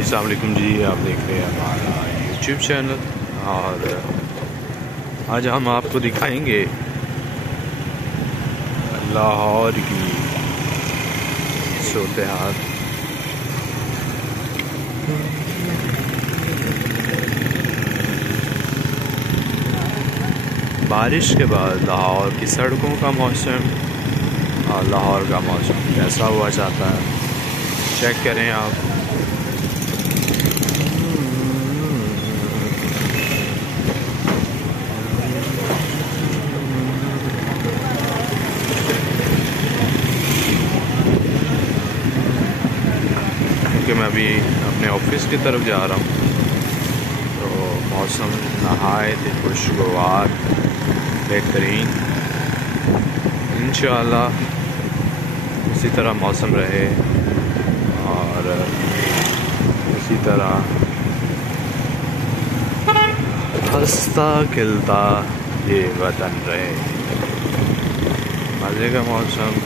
जी अस्सलाम वालेकुम जी, आप देख रहे हैं हमारा यूट्यूब चैनल। और आज हम आपको दिखाएंगे लाहौर की सूरत हाल। बारिश के बाद लाहौर की सड़कों का मौसम और लाहौर का मौसम कैसा हुआ जाता है, चेक करें आप। क्योंकि मैं अभी अपने ऑफिस की तरफ जा रहा हूँ, तो मौसम नहायत खुशगवार बेहतरीन। इंशाअल्लाह इसी तरह मौसम रहे और इसी तरह हंसता खिलता ये वतन रहे। मज़े का मौसम,